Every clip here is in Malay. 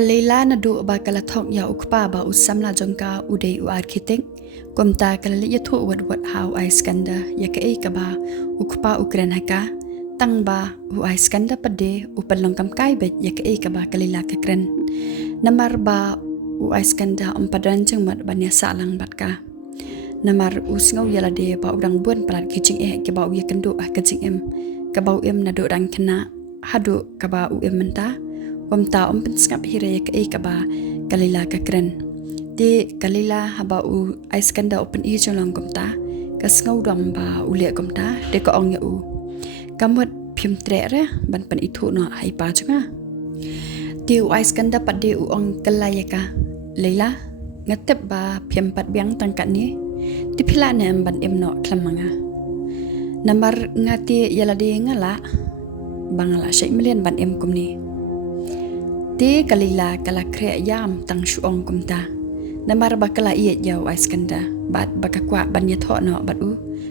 LAYLA na du ba kalathok ya ukpa ba usamla jongka udei u architect komta kalali yathu wat how I skanda ya ka ba ukpa ukren haka tang ba u I skanda pade upalong kam kai bet ya ka ba kalila ka kren namar ba u I skanda padran jengmat banya salang bat ka namar usngau yala de ba udang buan palat kicing ke ba ya kendo kicing ka ba na do dang kena hadu ka ba menta Komta penskap hire ka ba kalila ka kren. Di kalila haba aiskanda open jolong komta kasngau dong ba ule komta de ko ong kamut phim tre re ban pan itu no hai pa chunga. Di aiskanda pade ong kalaya ka LAYLA ngatep ba phim pat biang tangkat ni di phila ne ban no klamanga. Namar ngati yala de ngala bangala syai million ban kumni. Di kalila kala krea yam tang shuong kumta namar bakala iet yaw aiskanda bat bakakwa banya tho no bat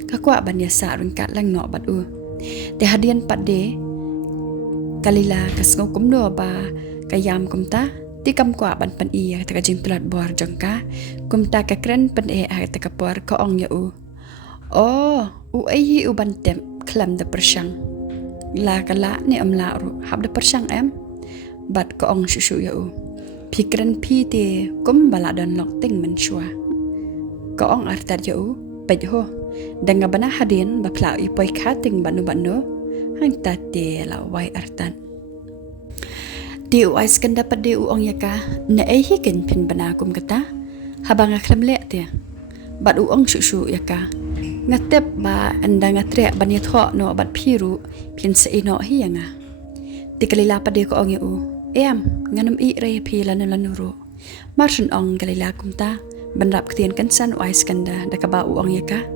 kakwa banya sa ringkat lang no bat te hadian pade kalila kasngo kumno ba kayam kumta ti kamkwa ban pan iya ta jing plat bor jongka kumta ka kren pan ta kapor ko ong ya ai ban tem klam da persyang la kala ni amla ru hab da persyang bat ko ong shushu ya pikran pi te kum bala don lok ting men shua ko ong artat ya pej ho danga bana hadin ba pla i poi khating banu hang ta te la wai artan di u aiskanda pade ong yaka na hi ken pin bana kum kata habanga khlamle te bat ong shushu yaka ngatep ba anda ngatre banya tho no bat phiru pin se ino hi yanga tikalila pade ko ong nganam i re phi lanuro marsun ong kalila kumta banrap ktien kansan u aiskanda da ka ba ong yaka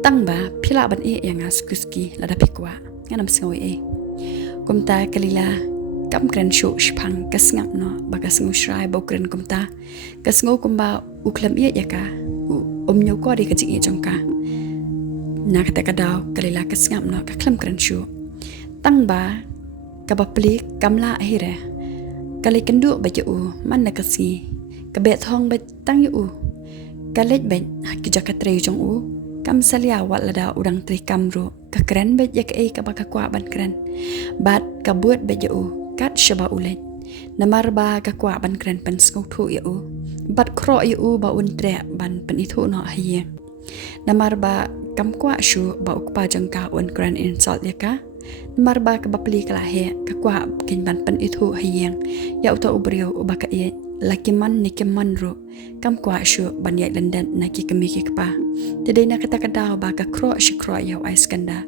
tang ba phila ban yang askuski lada pikwa nganam sngoi kumta kalila kam kren shu shphang kasngap no bagasngu shrai bokren kumta kasngu kumba uklam yaka nyo ko de ka jingi jongka nakata ka daw kalila kasngap no ka klam kren shu tang ba ka bapli kamla hire kali kendu baju man na kasi kabet hong bet tang yu kalet bet hakija ka tre jong kam salia wat lada udang tri kamru ka kren bet yak ka ba ka kwa ban kren bat ka buat baju kat shaba ulet namar ba ka kwa ban kren pen skau thu yu bat kro yu ba un tre ban pen ithu no hiye namar ba kam kwa shu ba ukpa jang ka un kren insult yaka marba ka bapli kala he ka kwa kin ban pan ithu hayang ya uta ubrio ubaka ye lakiman nikiman ro kam kwa shu ban ya landan na ki kami ki pa tedai na kata kada ba ka kro shkro ya aiskanda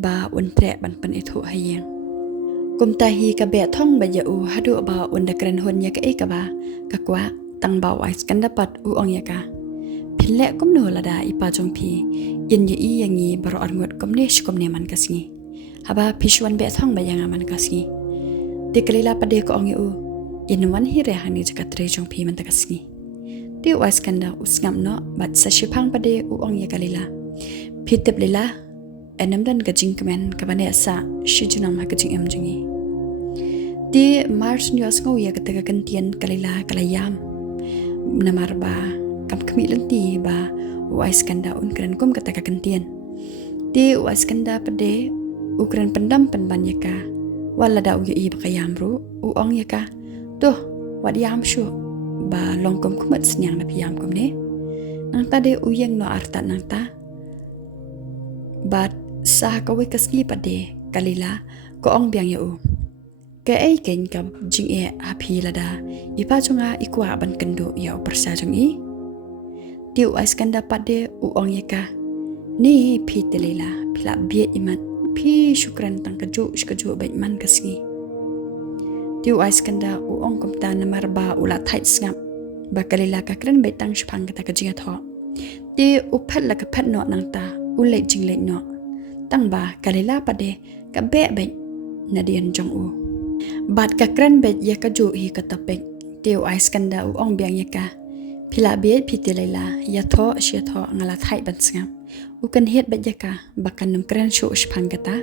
ba untre ban pan ithu hayang kumta hi ka be thong ba ya hadu ba unda kren hon ya ka ba ka kwa tang ba aiskanda pat ong ya ka pinle kumno lada ipa jong phi in ye yangi baro arngot komne shkomne man kasngi haba pishwan be thong ba yang aman kasngi tikalila pade ko ong in wan hi re hani jaka tre jong phi man takasngi ti waskanda usngam no bat sa shipang pade ong ya kalila phitep lila enam dan gajing kemen kabane sa shijunam ha gajing jingi ti mars nyos ngo ya kataka kantian kalila kalayam namar ba kam kami lenti ba waskanda unkran kum kataka kantian ti waskanda pade ukran pendam penban yaka wala da uyi bakayam ru ong yaka tuh wad yam shu ba longkom kumat senyang na piyam kum ne nang tade uyang no arta nang ta bat sah kawe kaski pade kalila ko ong biang yu ke ken kam jing api lada ipa chunga ikwa ban kendo ya persa jung tiu aiskanda pade ong yaka ni pi telela pila biet iman pi syukran tang kaju baik man kasngi tiu aiskanda ong kumta namar ba ula thait ngap ba kalila ka kren bai tang shpang kata ka jinga tho ti uphat la ka phat no nang ta ule jingle no tang ba kalila pade ka be bai nadian jong bat ka kren bai ya ka ju hi ka tapek tiu aiskanda ong biang yaka pila biet pitelela ya tho ngala thai ban ngap ukan het bajaka bakan num kren shu shpang kata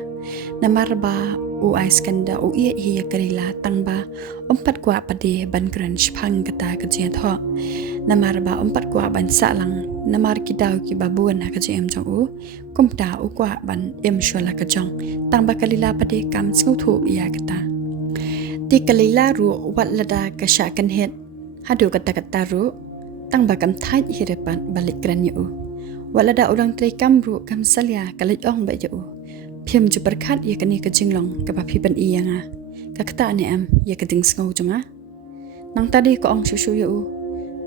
Namar ba u Iskanda u iya hiya kalila tangba umpat kwa pade ban kran shpang kata kajia tho. Namar ba umpat kwa ban salang namar kidau ki babuan ha kajia em jong u kumta u kwa ban em shwala kajong tangba kalila pade kam thu iya kata. Ti kalila ru wat lada kasha kan het hadu kata ru tangba kam thait hirepan balik kran yu walada orang trai kam ru kam salya kalaj ong ba yu phim ju berkhat ya kani ka jinglong ka ba phiban i yanga ka kata ne am ya ka ding sngo junga nang tadi ko ong shu yu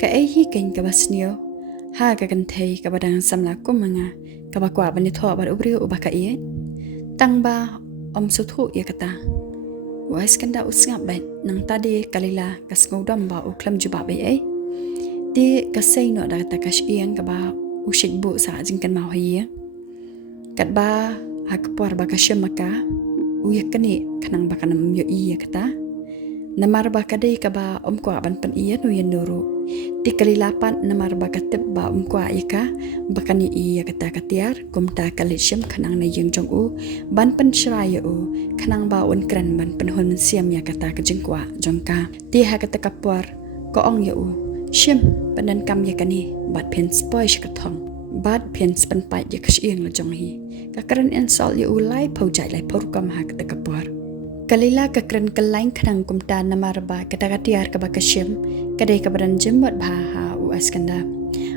ka ei hi ken ka basnio ha ka kan thei ka badang samla ko manga ka ba kwa bani tho ba ubri u ba ka i tangba su thu ya kata wais kanda usngap ba nang tadi kalila ka sngo dam ba u klam ju ba ba ei di kasay no da takash iyang ka ba ushik bu sa jingkan mau hiya kat ba hakpor ba kasyam maka uyak kani kanang ba kanam yo iya kata namar ba kadai ka ba ko ban pan iya no yenduru ti kalilapan namar ba katib ba ko ayaka bakani iya kata katiar kumta kalishim kanang na yung jong u ban pan shraya u kanang ba un kran ban pan hon siam ya kata ka jingkwa jongka ti ha kata kapor ko ong yo u shim panan kam yakani bat pen spoy shkathong bat pen span pai yak shieng la jong hi ka kran en sol yu lai phojai lai phor kam ha ka kapor kalila ka kran kalain khnang kumta namar ba ka tiar ka ba ka shim ka dei ka baran jim bat bha ha u askanda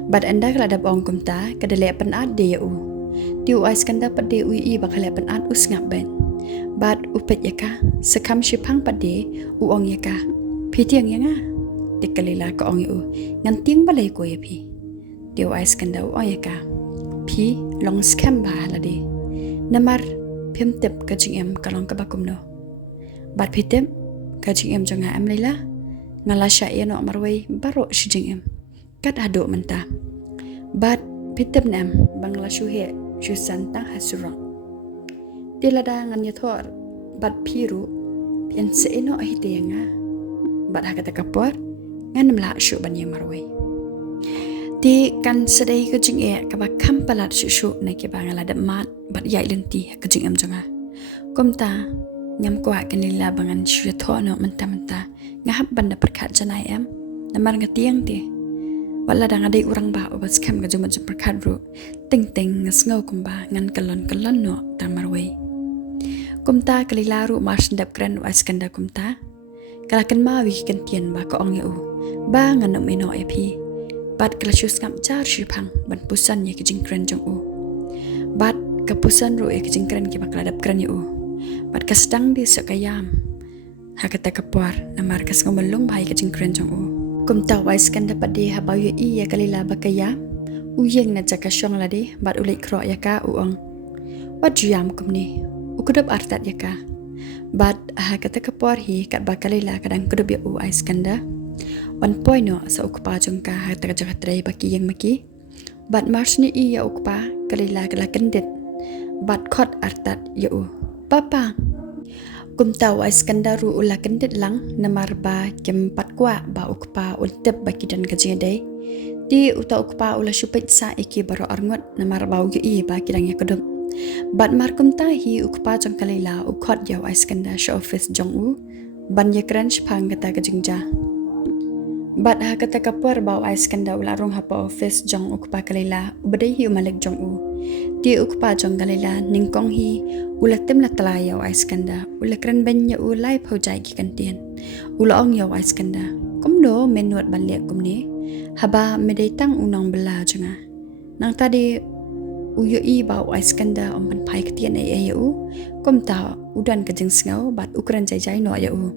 bat anda kala dab ong kumta ka dele pan at de u ti u askanda pa de u I ba khala pan at us ngap ben bat upet yaka sakam shipang pa de u ong yaka phitiang yanga kalila ko ong yu ngan ting balai ko ya phi tiu ais kanda o ya ka phi long scam ba la de namar phim tep ka ching em kalong ka bakum no bat phi tep ka ching em jonga am LAYLA ngala sha ya no marwai baro shi jing em kat ado manta bat phi tep nam bangla shu he shu santa hasura tilada ngan ya thor bat phiru pian se no hi te nga bat ha ka ta kapor ngan mla shu ban yang marwai ti kan sedai ka jing e ka ba kham palat shu na ke ba ngala da mat bat yai lenti ka jing am jonga komta ngam kwa kan LAYLA bangan shu tho no menta ngahap banda perkhat janai am namar ngatiang ti wala da ngadai urang ba obas kham ka juma perkhat ru ting ngasngau kumba ngan kalon no ta marwai komta ka LAYLA ru mars ndap kran was kanda komta kala kan ma wi kan tian ba ko ong yu ba ngan no meno epi bat kala shus ngam char shipang ban pusan ye ki jingkran jong u bat ka pusan ro ye ki jingkran ki bakla dap kran yu bat ka sedang di sakayam ha kata kapwar namar kas ngomelung bai ki jingkran jong u kum ta wais kan dapat di ha ba yu I ya kalila bakaya u yeng na jaka shong la de bat ulai kro ya ka u ong wat juyam kum ni u kudap artat ya ka bat ha kata kapwar hi kat ba kalila kadang kudap ya u ais kanda 1 point no sa ukpa jongka ha ta jaga trai baki yang maki bat mars ni I ya ukpa kalila kala kendet bat khot artat ya u papa kumta wa iskandaru ula kendet lang namar ba kem pat kwa ba ukpa ultep baki dan kaje dai ti uta ukpa ula shupet sa iki baro arngot namar ba u I ba kidang ya kedum bat mar kumta hi ukpa jong kalila u khot ya wa iskanda show office jong u ban ya crunch phang kata kajingja bat ha kata kapur bau ais kanda ula rong hapa office jong ukpa kalila ubadai hi malik jong u ti ukpa jong kalila ningkong hi ula tem la tala ya ais kanda ula kran ben ya u lai phojai ki kantian ula ong ya ais kanda kumdo menuat balia kumni haba medai tang unong bela jonga nang tadi uyo I bau ais kanda ompan pai ketian ai ya u kumta udan kajing sngau bat ukran jai no ya u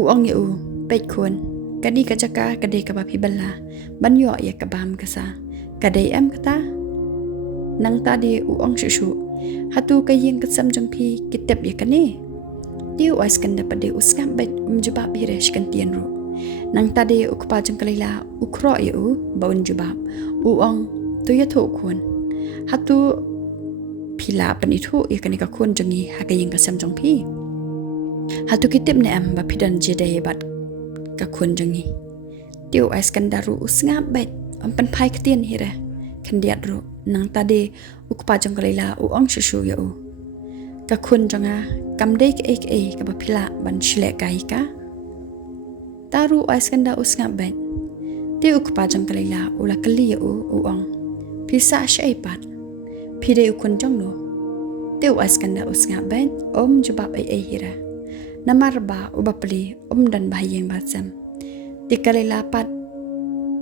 ong ya u pet kun kadi kajaka kadai ka bapi bala banyo ya kabam kasa kadai am kata nang tadi uong shu hatu kayeng kasam jongpi kitap ya kane tiu ais kanda pade usngam bet jubab hiresh kan tian ru nang tadi ukpa jong kalila ukro ya u baun jubab uong tu ya tho kun hatu pila pan itu ya kane ka kun jongi ha kayeng kasam jongpi hatu kitap ne am ba pidan jedai bat ka kun jongi tiu ais kandaru usngap bet ampan pai ketien hira kandiat ru nang tade ukpa jong kalila u ong shu ya u ka kun jonga kamdei ke ka bapila ban shile kai ka taru Iskandar usnga ben ti ukpa jong kalila ula kali u ong pisa shaipat pide ukun jong no ti Iskandar usnga ben jubab hira namar ba ubapli dan bahayeng basam ti kalila pat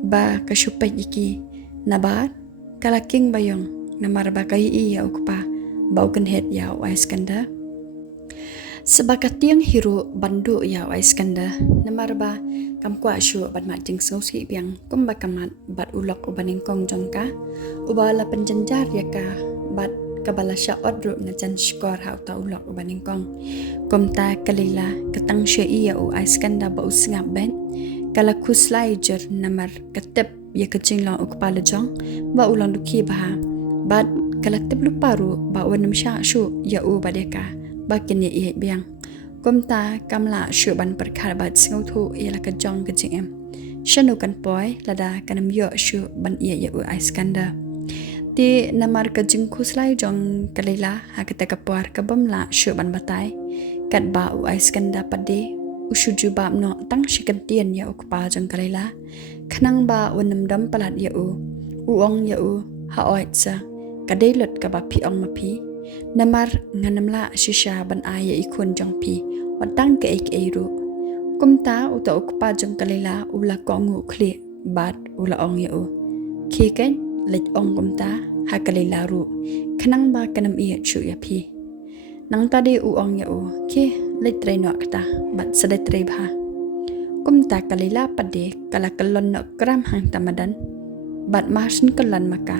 ba kasupay iki nabat kalaking bayong namar ba kai iya ukpa baukan het ya Iskandar sebakat tiang hiru bandu ya Iskandar namar ba kam kwa shu bat mat jing so si biang kumba kamat bat ulok ubaning kong jongka ubala penjenjar ya ka bat kabala sha odru najan shkor hau ta ulok ubaning kong kumta kalila katang she iya Iskandar ba usngap ben kala kuslai jer namar katep ya kecing long ukpala jong ba ulang duki bah bat kala teblu paru ba wanam sha shu ya badeka ba kini iya biang kumta kamla shu ban perkar bat singau thu ia ka jong kecing em shanu kan poi lada kanam yo shu ban iya ya Iskandar ti namar ka jing kuslai jong kalila ha kata ka puar ka bamla shu ban batai kat ba Iskandar pade usuju bab no tang shikentian ya ukpa jong kalila khanang ba wanam dam palat ya uong ya ha oitsa kadelut ka ba pi ong mapi namar nganamla shisha ban aya ikun jong pi watang ke ru kumta uta ukpa jong kalila ula kongu khli bat ula ong ya khiken lech ong kumta ha kalila ru khanang ba kanam iya chu ya pi nang tadi uong ya ki lech tre no kata bat sadai tre bha kumta kalila pade kala kalon no kram hang tamadan bat masin kalan maka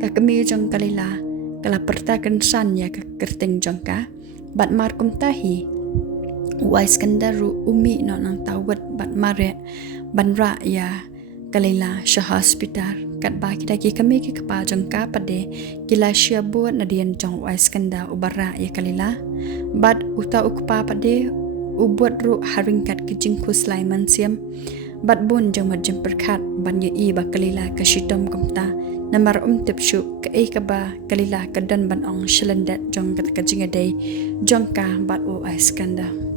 ka kami jong kalila kala pertakan san ya ka kerting jong ka bat mar kumta hi Iskandar ru umi no nang tawat bat mare banra ya kalila shah hospital kat ba kita ki kami ki kapa jong ka pade kila shia buat nadian jong Iskandar ubara ya kalila bat uta ukpa pade ubuat ru haringkat kijing kuslai mansiam bat bun jong majim perkat ban ye ba kalila ka shitom kumta namar tipshu ka ka ba kalila ka dan ban ong shilandat jong ka jinga day jong ka bat Iskandar